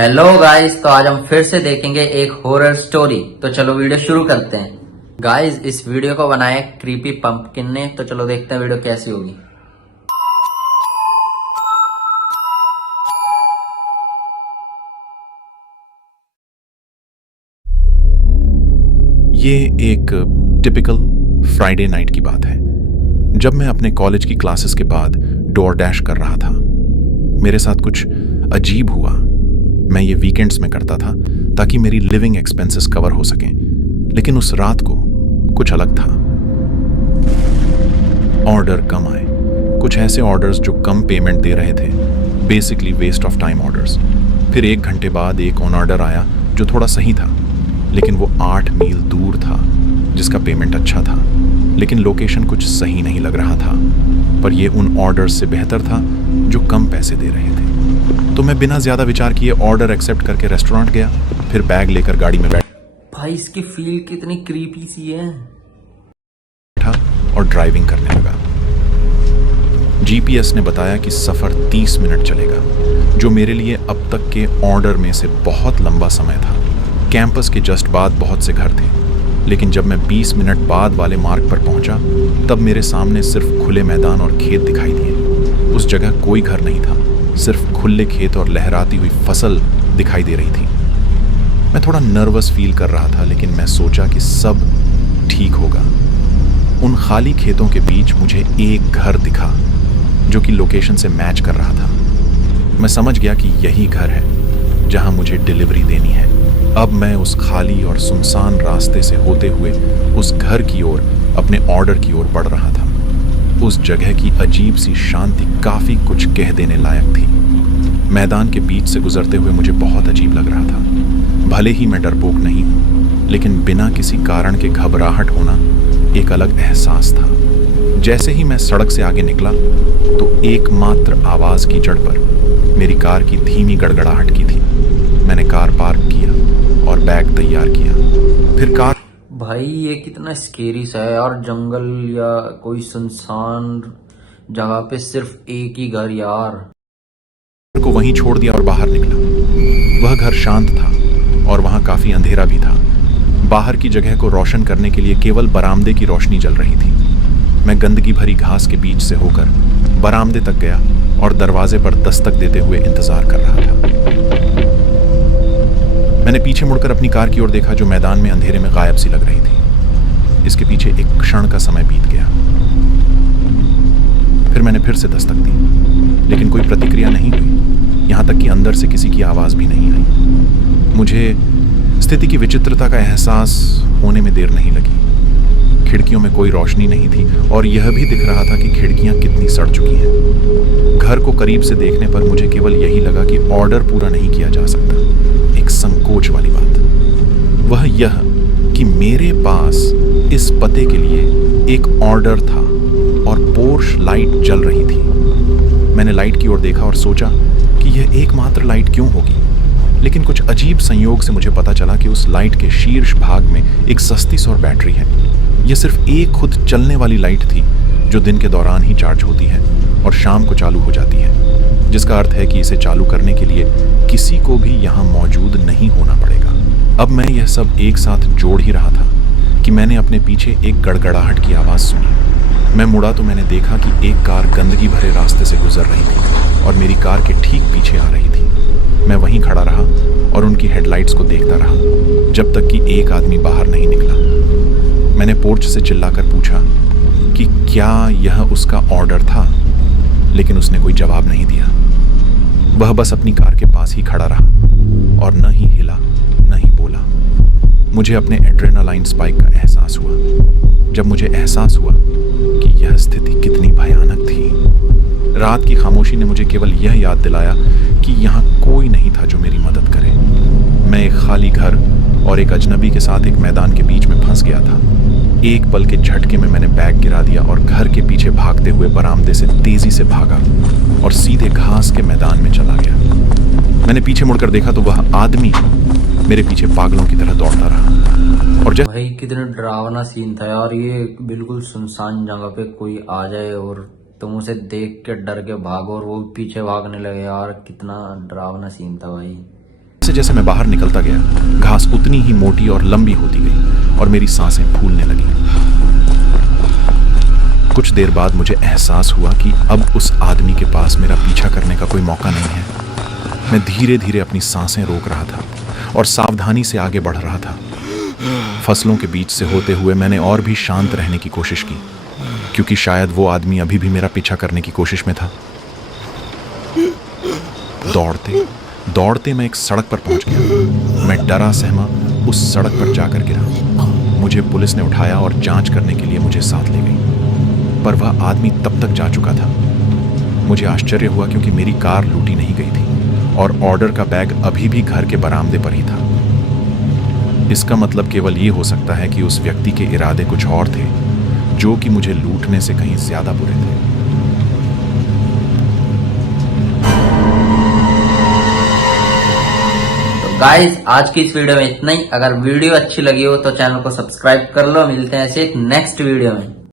Hello guys, तो आज हम फिर से देखेंगे एक हॉरर स्टोरी। तो चलो वीडियो शुरू करते हैं। गाइस, इस वीडियो को बनाया क्रीपी पंपकिन ने। तो चलो देखते हैं वीडियो कैसी होगी। ये एक टिपिकल फ्राइडे नाइट की बात है, जब मैं अपने कॉलेज की क्लासेस के बाद डोर डैश कर रहा था। मेरे साथ कुछ अजीब हुआ। मैं ये वीकेंड्स में करता था ताकि मेरी लिविंग एक्सपेंसेस कवर हो सकें, लेकिन उस रात को कुछ अलग था। ऑर्डर कम आए, कुछ ऐसे ऑर्डर्स जो कम पेमेंट दे रहे थे, basically waste of time orders. फिर 1 घंटे बाद एक ऑन ऑर्डर आया जो थोड़ा सही था, लेकिन वो 8 मील दूर था, जिसका पेमेंट अच्छा था, लेकिन लोकेशन कुछ सही नहीं लग रहा था। पर ये उन ऑर्डर्स से बेहतर था जो कम पैसे दे रहे थे। तो मैं बिना ज्यादा विचार किए ऑर्डर एक्सेप्ट करके रेस्टोरेंट गया। फिर बैग लेकर गाड़ी में भाई, इसकी फील कितनी क्रीपी सी है। बैठा और ड्राइविंग करने लगा। जीपीएस ने बताया कि सफर 30 मिनट चलेगा, जो मेरे लिए अब तक के ऑर्डर में से बहुत लंबा समय था। कैंपस के जस्ट बाद बहुत से घर थे, लेकिन जब मैं 20 मिनट बाद वाले मार्ग पर पहुंचा, तब मेरे सामने सिर्फ खुले मैदान और खेत दिखाई दिए। उस जगह कोई घर नहीं था, सिर्फ खुले खेत और लहराती हुई फसल दिखाई दे रही थी। मैं थोड़ा नर्वस फील कर रहा था, लेकिन मैं सोचा कि सब ठीक होगा। उन खाली खेतों के बीच मुझे एक घर दिखा जो कि लोकेशन से मैच कर रहा था। मैं समझ गया कि यही घर है जहां मुझे डिलीवरी देनी है। अब मैं उस खाली और सुनसान रास्ते से होते हुए उस घर की ओर, अपने ऑर्डर की ओर बढ़ रहा था। उस जगह की अजीब सी शांति काफी कुछ कह देने लायक थी। मैदान के बीच से गुजरते हुए मुझे बहुत अजीब लग रहा था। भले ही मैं डरपोक नहीं हूं, लेकिन बिना किसी कारण के घबराहट होना एक अलग एहसास था। जैसे ही मैं सड़क से आगे निकला, तो एकमात्र आवाज की जड़ पर मेरी कार की धीमी गड़गड़ाहट की थी। मैंने कार पार्क किया और बैग तैयार किया। फिर कार भाई, ये कितना स्केरी सा है यार। जंगल या कोई सुनसान जगह पे सिर्फ एक ही घर यार। को वहीं छोड़ दिया और बाहर निकला। वह घर शांत था और वहां काफी अंधेरा भी था। बाहर की जगह को रोशन करने के लिए केवल बरामदे की रोशनी जल रही थी। मैं गंदगी भरी घास के बीच से होकर बरामदे तक गया और दरवाजे पर दस्तक देते हुए इंतजार कर रहा था। मैंने पीछे मुड़कर अपनी कार की ओर देखा, जो मैदान में अंधेरे में गायब सी लग रही थी। इसके पीछे एक क्षण का समय बीत गया। फिर मैंने फिर से दस्तक दी, लेकिन कोई प्रतिक्रिया नहीं हुई। यहां तक कि अंदर से किसी की आवाज भी नहीं आई। मुझे स्थिति की विचित्रता का एहसास होने में देर नहीं लगी। खिड़कियों में कोई रोशनी नहीं थी और यह भी दिख रहा था कि खिड़कियां कितनी सड़ चुकी हैं। घर को करीब से देखने पर मुझे केवल यही लगा कि ऑर्डर पूरा नहीं किया जा सकता। एक संकोच वाली बात, वह यह कि मेरे पास इस पते के लिए एक ऑर्डर था और पोर्श लाइट जल रही थी। मैंने लाइट की ओर देखा और सोचा कि यह एकमात्र लाइट क्यों होगी, लेकिन कुछ अजीब संयोग से मुझे पता चला कि उस लाइट के शीर्ष भाग में एक सस्ती सौर बैटरी है। यह सिर्फ एक खुद चलने वाली लाइट थी, जो दिन के दौरान ही चार्ज होती है और शाम को चालू हो जाती है, जिसका अर्थ है कि इसे चालू करने के लिए किसी को भी यहाँ मौजूद नहीं होना पड़ेगा। अब मैं यह सब एक साथ जोड़ ही रहा था कि मैंने अपने पीछे एक गड़गड़ाहट की आवाज़ सुनी। मैं मुड़ा तो मैंने देखा कि एक कार गंदगी भरे रास्ते से गुजर रही थी और मेरी कार के ठीक पीछे आ रही थी। मैं वहीं खड़ा रहा और उनकी हेडलाइट्स को देखता रहा, जब तक कि एक आदमी बाहर नहीं निकला। मैंने पोर्च से चिल्लाकर पूछा कि क्या यह उसका ऑर्डर था, लेकिन उसने कोई जवाब नहीं दिया। वह बस अपनी कार के पास ही खड़ा रहा और न ही हिला न ही बोला। मुझे अपने एड्रेनालाइन स्पाइक का एहसास हुआ, जब मुझे एहसास हुआ कि यह स्थिति कितनी भयानक थी। रात की खामोशी ने मुझे केवल यह याद दिलाया कि यहाँ कोई नहीं था जो मेरी मदद करे। मैं एक खाली घर और एक अजनबी के साथ एक मैदान के बीच में फंस गया था। एक पल के झटके में मैंने बैग गिरा दिया और घर के पीछे भागते हुए बरामदे से तेजी से भागा और सीधे घास के मैदान में चला गया। मैंने पीछे मुड़कर देखा तो वह आदमी मेरे पीछे पागलों की तरह दौड़ता रहा। और भाई, कितना डरावना सीन था यार। ये बिल्कुल सुनसान जगह पे कोई आ जाए और तुम उसे देख के डर के भागो और वो पीछे भागने लगे यार। कितना डरावना सीन था भाई। जैसे जैसे मैं बाहर निकलता गया, घास उतनी ही मोटी और लंबी होती गई और मेरी सांसें फूलने लगी। कुछ देर बाद मुझे एहसास हुआ कि अब उस आदमी के पास मेरा पीछा करने का कोई मौका नहीं है। मैं धीरे धीरे अपनी सांसें रोक रहा था और सावधानी से आगे बढ़ रहा था। फसलों के बीच से होते हुए मैंने और भी शांत रहने की कोशिश की, क्योंकि शायद वो आदमी अभी भी मेरा पीछा करने की कोशिश में था। दौड़ते दौड़ते मैं एक सड़क पर पहुंच गया। मैं डरा सहमा उस सड़क पर जाकर गिरा। मुझे पुलिस ने उठाया और जांच करने के लिए मुझे साथ ले गई, पर वह आदमी तब तक जा चुका था। मुझे आश्चर्य हुआ क्योंकि मेरी कार लूटी नहीं गई थी और ऑर्डर का बैग अभी भी घर के बरामदे पर ही था। इसका मतलब केवल ये हो सकता है कि उस व्यक्ति के इरादे कुछ और थे, जो कि मुझे लूटने से कहीं ज्यादा बुरे थे। गाइस आज की इस वीडियो में इतना ही। अगर वीडियो अच्छी लगी हो तो चैनल को सब्सक्राइब कर लो। मिलते हैं ऐसे एक नेक्स्ट वीडियो में।